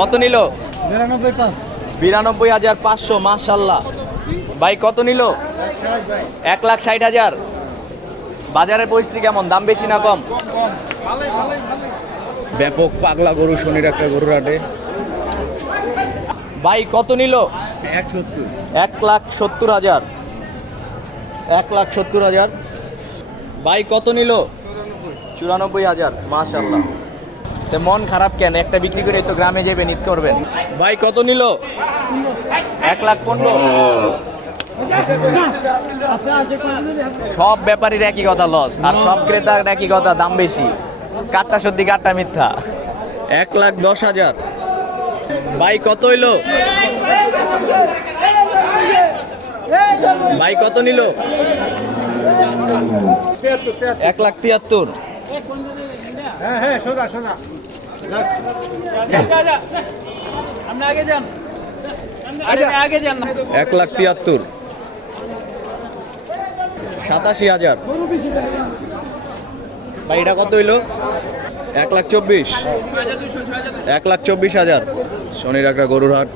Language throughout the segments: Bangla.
কত নিল? নিরানব্বই পাঁচ। বিরানব্বই হাজার পাঁচশো মাশাল্লাহ। ভাই কত নিল? এক লাখ ষাট হাজার। বাজারের পরিস্থিতি কেমন? দাম বেশি না কম? ব্যাপক পাগলা গরু শনির একটা গরুর হাটে। ভাই কত নিল? এক এক লাখ সত্তর হাজার। এক লাখ সত্তর হাজার। ভাই কত নিল? চুরানব্বই হাজার মাশাল্লাহ। তো মন খারাপ কেন? একটা বিক্রি করে তো গ্রামে যাবে নিত করবেন। ভাই, কত নিল? এক লাখ পনেরো। সব ব্যাপারীর একই কথা, লস। আর সব ক্রেতার একই কথা, দাম বেশি। কাটটা সত্যি, কাটটা মিথ্যা। এক লাখ দশ হাজার। ভাই, কত হইল? ভাই, কত নিল? এক লাখ তিয়াত্তর। হ্যাঁ হ্যাঁ সোজা সোজা। এক লাখ তিয়াত্তর। সাতাশি হাজার। ভাই, এটা কত হইল? এক লাখ চব্বিশ। এক লাখ চব্বিশ হাজার। শনির একটা গরুর হাট।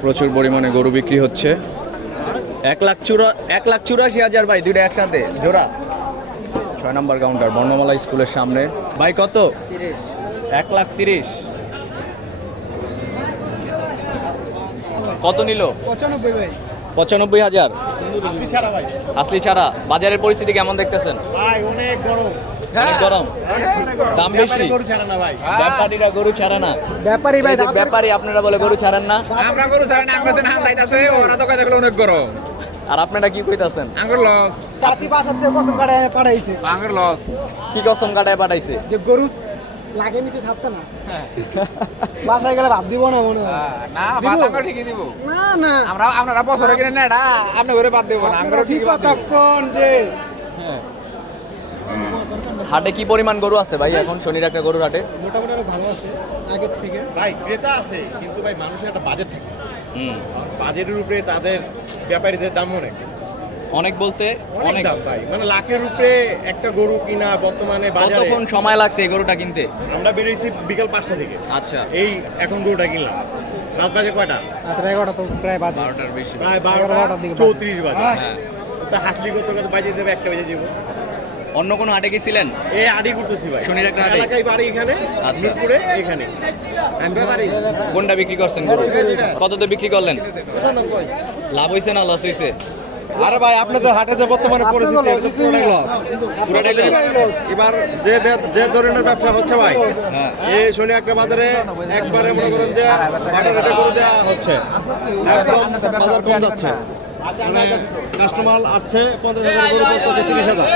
প্রচুর পরিমাণে গরু বিক্রি হচ্ছে। এক লাখ চুরা এক লাখ চুরাশি হাজার ভাই, দুইটা একসাথে। জোড়া। ছয় নম্বর কাউন্টার বর্ণমালা স্কুলের সামনে। ভাই কত? এক লাখ তিরিশ। কত নিল? পঁচানব্বই ভাই। পঁচানব্বই হাজার। আপনি ছাড়া ভাই। আসলি ছাড়া। বাজারের পরিস্থিতি কেমন দেখতেছেন? অনেক গরম। গরম। দাম বেশি। গরু ছাড়া না ভাই। ব্যাপারীরা গরু ছাড়ে না। ব্যাপারী ব্যাপারী আপনারা বলে গরু ছাড়েন না? আমরা গরু ছাড়া না আমরা হাত লাইতাছে ওরা তো কথা অনেক গরম। আর আপনারা কি কইতাছেন? আঙ্গুর লস। চাচি বাসার থেকে কসম কাটায় পাঠাইছে। আঙ্গুর লস। কি কসম কাটায় পাঠাইছে? যে গরু লাগে নিচে ছাড়তে না। বাসায় গেলে ভাব দিব না মনে হয়। না ভাত আমরা ঠিকই দিব। না না। আমরা আপনারা বছরে কিনে না এটা আপনি ঘরে বাদ দিব না আমরা ঠিক কথা কোন যে হাটে কি পরিমাণ গরু আছে ভাই? এখন শনির একটা গরুর হাটে। মোটামুটি অনেক ভালো আছে আগের থেকে। ভাই ক্রেতা আছে কিন্তু ভাই মানুষের একটা বাজেট থাকে। হুম। বাজেটের উপরে তাদের ব্যাপারীদের দাম অনেক। অনেক বলতে অনেক দাম ভাই। মানে লাখের উপরে একটা গরু কিনা বর্তমানে বাজারে কতক্ষণ সময় লাগছে এই গরুটা কিনতে? আমরা বেরিয়েছি বিকাল পাঁচটা থেকে। আচ্ছা। এই এখন গরুটা কিনলাম। রাত বাজে কয়টা? রাত্রে এগারোটা তো প্রায় বাজে। বারোটার বেশি। প্রায় বারোটা চৌত্রিশ বাজে। হ্যাঁ। তা হাসলি কত কত বাজে দেবে একটা বেজে যাব অন্য কোনো হাটে গেছিলেন? এই আড়ি করতেছি ভাই। শনির একটা হাটে? এলাকায় বাড়ি এখানে আচ্ছা। মিরপুরে এখানে। কোনটা বিক্রি করছেন গরু? কততে বিক্রি করলেন? লাভ হইছে না লস হইছে? আরে ভাই আপনাদের হাটে যে বর্তমানে পরিস্থিতি এটা তো পুরোটাই লস পুরোটাই loss। এবার যে যে ধরনের ব্যবসা হচ্ছে ভাই এই শনি একটা বাজারে একবারে মনে করেন যে হাটের রেটে করে দেওয়া হচ্ছে। একদম বাজার কম যাচ্ছে। কাস্টমার আসছে পঞ্চাশ হাজার গরু করতেছে তিরিশ হাজার।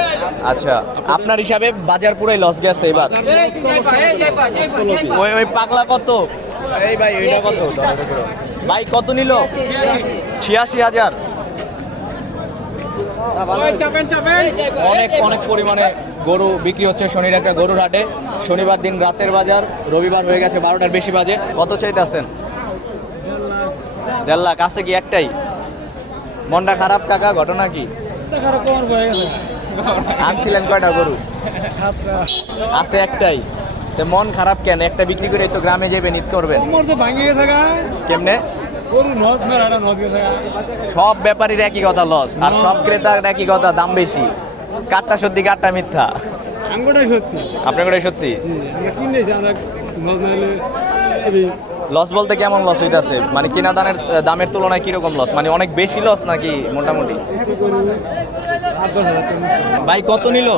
আচ্ছা আপনার হিসাবে বাজার পুরাই লস গেছে এবার। ওই ওই পাগলা কত? এই ভাই ওইটা কত? ভাই কত নিল? ছিয়াশি হাজার। অনেক অনেক পরিমাণে গরু বিক্রি হচ্ছে শনির একটা গরুর হাটে। শনিবার দিন রাতের বাজার রবিবার হয়ে গেছে বারোটার বেশি বাজে। কত চাইতেছেন? দেড় লাখ। আছে কি একটাই? মনটা খারাপ কাকা ঘটনা কি? আনছিলেন কয়টা গরু? আছে একটাই। তো মন খারাপ কেন? একটা বিক্রি করে তো গ্রামে যাবে নিত করবেন। কেমনে? সব ব্যাপারীর একই কথা লস আর সব ক্রেতার একই কথা দাম বেশি। কাটটা সত্যি কাটটা মিথ্যা? সত্যি। আপনার সত্যি? আমরা কিনেছি আমরা লস বলতে কেমন লস হইতাছে? মানে কিনা দানের দামের তুলনায় কীরকম লস মানে অনেক বেশি লস নাকি মোটামুটি? ভাই কত নিল?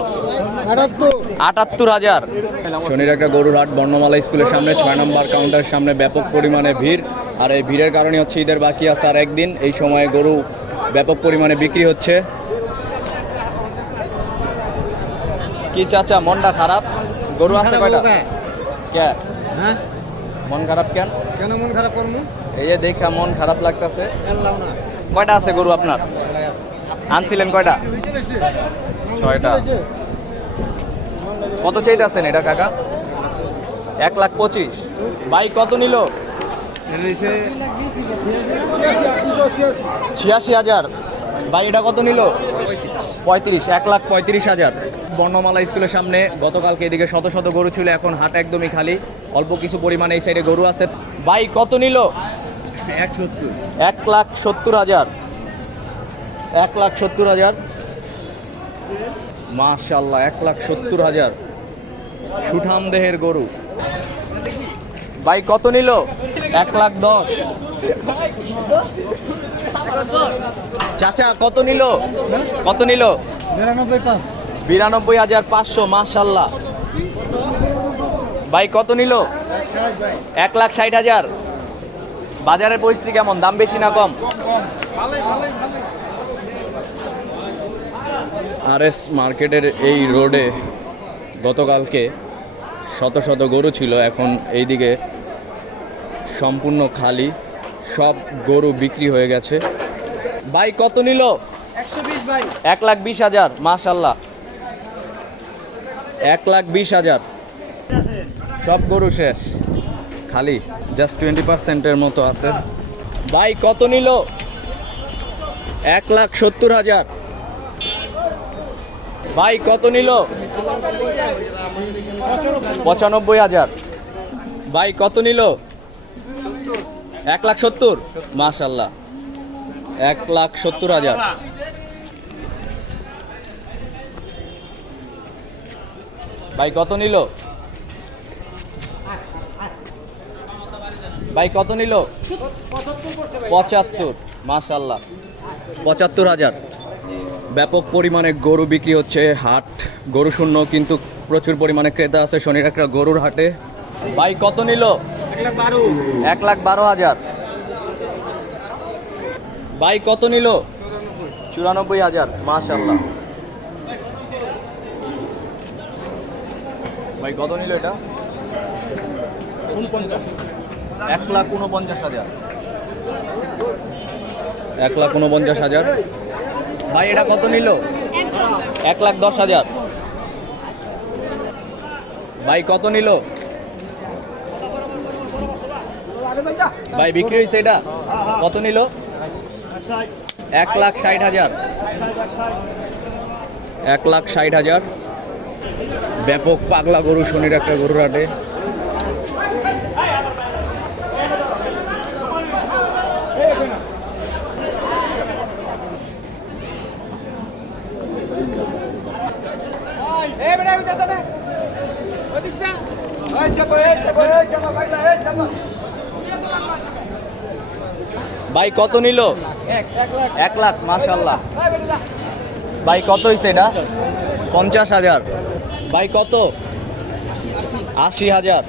আটাত্তর হাজার। শনির একটা গরুর হাট বর্ণমালা স্কুলের সামনে ছয় নম্বর কাউন্টার সামনে ব্যাপক পরিমাণে ভিড়। আর এই ভিড়ের কারণে হচ্ছে ঈদের বাকি আছে আর একদিন। এই সময়ে গরু ব্যাপক পরিমাণে বিক্রি হচ্ছে। কি চাচা মনটা খারাপ? গরু আছে কয়টা? কে? হ্যাঁ? মন খারাপ কেন? কেন মন খারাপ করব এই যে দেখা মন খারাপ লাগতেছে। কয়টা আছে গরু আপনার? আনছিলেন কয়টা? ছয়টা। কত চাইতেছেন এটা কাকা? এক লাখ পঁচিশ। ভাই কত নিল? ছিয়াশি হাজার। ভাই এটা কত নিল? পঁয়ত্রিশ। এক লাখ পঁয়ত্রিশ হাজার। বর্ণমালা স্কুলের সামনে গতকালকে এদিকে শত শত গরু ছিল এখন হাট একদমই খালি। অল্প কিছু পরিমাণে এই সাইডে গরু আছে। ভাই কত নিল? এক সত্তর। এক লাখ সত্তর হাজার। এক লাখ সত্তর হাজার। মাশাল্লাহ এক লাখ সত্তর হাজার। সুঠাম দেহের গরু। ভাই কত নিল? এক লাখ দশ। চাচা কত নিল? কত নিল? নিরানব্বই পাঁচ। বিরানব্বই হাজার পাঁচশো মাশাল্লাহ ভাই কত নিল? এক লাখ ষাট হাজার। বাজারের পরিস্থিতি কেমন? দাম বেশি না কম? আর এস মার্কেটের এই রোডে গতকালকে শত শত গরু ছিল এখন এইদিকে সম্পূর্ণ খালি। সব গরু বিক্রি হয়ে গেছে। ভাই কত নিল? একশো বিশ ভাই। এক লাখ বিশ হাজার মাশাল্লাহ এক লাখ বিশ হাজার। সব গরু শেষ। খালি জাস্ট টোয়েন্টি পার্সেন্টের মতো আছে। ভাই, কত নিল? এক লাখ সত্তর হাজার। ভাই, কত নিল? পঁচানব্বই হাজার। ভাই, কত নিল? এক লাখ সত্তর। মাশাল্লাহ। এক লাখ সত্তর হাজার। ভাই কত নিল? ভাই কত নিল? পঁচাত্তর মাশাল্লাহ পঁচাত্তর হাজার। ব্যাপক পরিমাণে গরু বিক্রি হচ্ছে হাট। গরু শূন্য কিন্তু প্রচুর পরিমাণে ক্রেতা আছে শনির একটা গরুর হাটে। ভাই কত নিল? এক লাখ বারো। হাজার। ভাই কত নিল? চুরানব্বই। হাজার মাশাল্লাহ ভাই কত নিল এটা? এক লাখ উনপঞ্চাশ হাজার। এক লাখ উনপঞ্চাশ হাজার। ভাই এটা কত নিল? এক লাখ দশ হাজার। ভাই কত নিল? ভাই বিক্রি হয়েছে এটা? কত নিল? এক লাখ ষাট হাজার। এক লাখ ষাট হাজার। ব্যাপক পাগলা গরু শনির একটা গরুর হাটে। ভাই কত নিল? এক লাখ মাশাল্লাহ ভাই কত হয়েছে এটা? পঞ্চাশ হাজার। ভাই কত? আশি হাজার।